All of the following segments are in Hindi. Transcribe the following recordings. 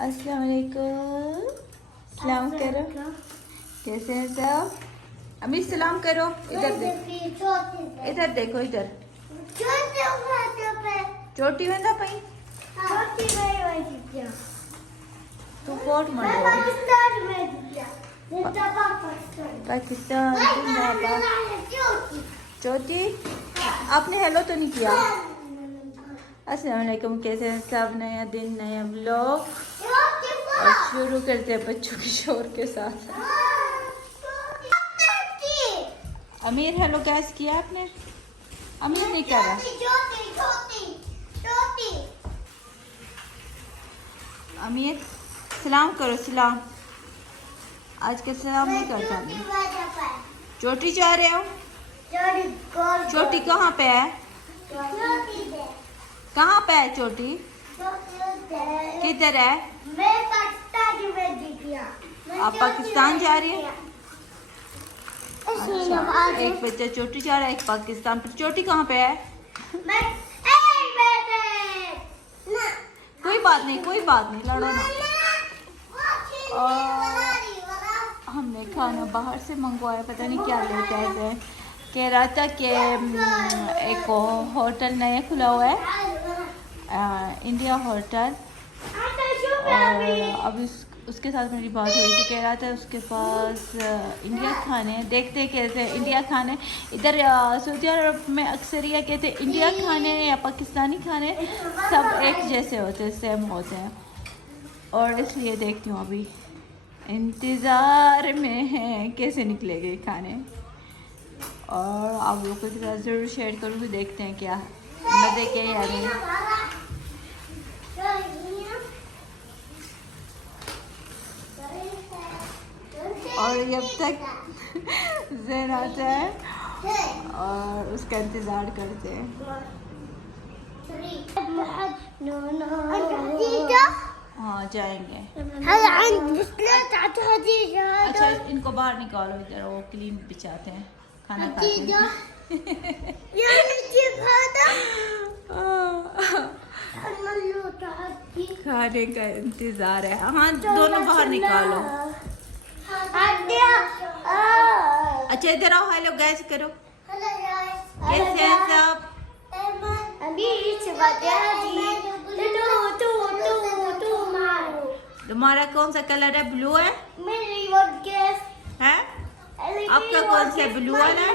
अस्सलाम वालेकुम। सलाम करो। कैसे हैं सब? अम्मी सलाम करो। इधर देखो, इधर देखो, इधर चोटी में था पई तू कोट मंडो पाकिस्तान जिंदाबाद। चोटी आपने हेलो तो नहीं किया। अस्सलाम वालेकुम। कैसे हैं सब? नया दिन नया व्लॉग और शुरू करते हैं बच्चों के शोर के साथ। अमीर हेलो गैस किया आपने? अमीर नहीं करा। अमीर सलाम करो। सलाम आजकल सलाम नहीं करता अमीर। चोटी जा रहे हो? चोटी कहाँ पे है? कहाँ पे है चोटी? किधर है? आप पाकिस्तान जा रही है? अच्छा, एक बच्चा चोटी जा रहा है, एक पाकिस्तान। पर चोटी कहाँ पे है? कोई बात नहीं, कोई बात नहीं, लड़ो ना। और हमने खाना बाहर से मंगवाया, पता नहीं क्या लेते हैं। कह रहा था कि एक होटल नया खुला हुआ है, इंडिया होटल, और अभी उसके साथ मेरी बात हुई थी। कह रहा था उसके पास इंडिया खाने, देखते कैसे इंडिया खाने। इधर सऊदी अरब में अक्सर यह कहते हैं इंडिया खाने या पाकिस्तानी खाने सब एक जैसे होते हैं, सेम होते हैं। और इसलिए देखती हूँ, अभी इंतज़ार में है कैसे निकलेंगे खाने, और आप लोगों के साथ ज़रूर शेयर करूँगी। देखते हैं क्या मज़े के या नहीं। और जब तक ज़हन आता है और उसका इंतज़ार करते हैं। हाँ जाएंगे। अच्छा इनको बाहर निकालो, इधर वो क्लीन बिछाते हैं, खाना खाते हैं। खाने का इंतजार है। हाँ दोनों बाहर निकालो। अच्छा इधर आओ, हेलो गैस करो। कैसे हैं सब? तुम्हारा कौन सा कलर है? ब्लू है? हैं? आपका कौन सा ब्लू वाला है?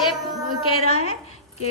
ये कह रहा है कि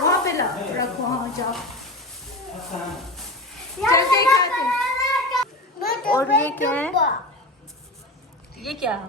वहाँ पे ला रखो। हाँ जाओ चल के खाते। और ये क्या है? ये क्या है?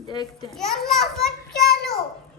देखते हैं।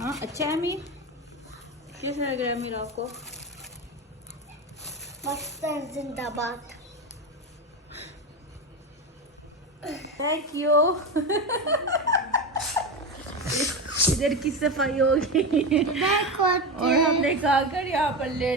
हाँ अच्छा है अमीर? कैसा लग रहा है अमीर आपको? जिंदाबाद। Thank you. इधर की सफाई होगी और हमने खाकर यहाँ पर late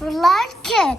like it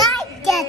like it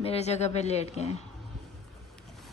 मेरे जगह पे लेट गए.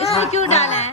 इसमें क्यों डाला है?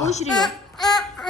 पूछ रही हूँ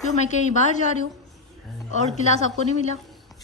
क्यों मैं कहीं बाहर जा रही हूँ और गिलास आपको नहीं मिला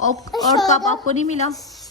और कप आपको नहीं मिला.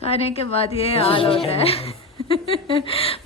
खाने के बाद ये हाल होता है.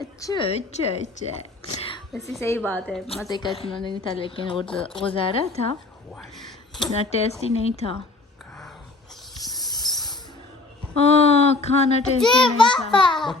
अच्छा वैसे सही बात है. मज़े का इतना नहीं था लेकिन गुजारा था इतना टेस्टी नहीं था. खाना टेस्टी नहीं था.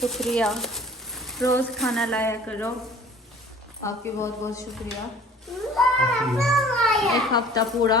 शुक्रिया. रोज़ खाना लाया करो. आपकी बहुत बहुत शुक्रिया. एक हफ्ता पूरा.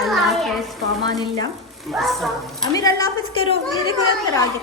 अल्लाह हाफ़िज़ फ़ामानिल्लाह. अमीर अल्लाह हाफ़िज़ करो. ये देखो अंदर आ गया.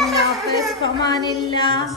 अल्लाह हाफ़िज़ फ़ामानिल्लाह.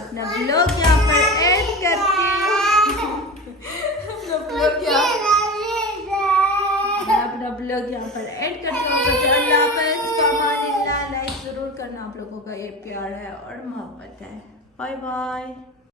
अपना ब्लॉग यहाँ पर एंड करती हूँ. मैं अपना ब्लॉग यहाँ पर एंड करती हूँ. अल्लाह हाफ़िज़ फ़ामानिल्लाह. लाइक ज़रूर करना. आप लोगों का ये प्यार है और मोहब्बत है. Bye bye.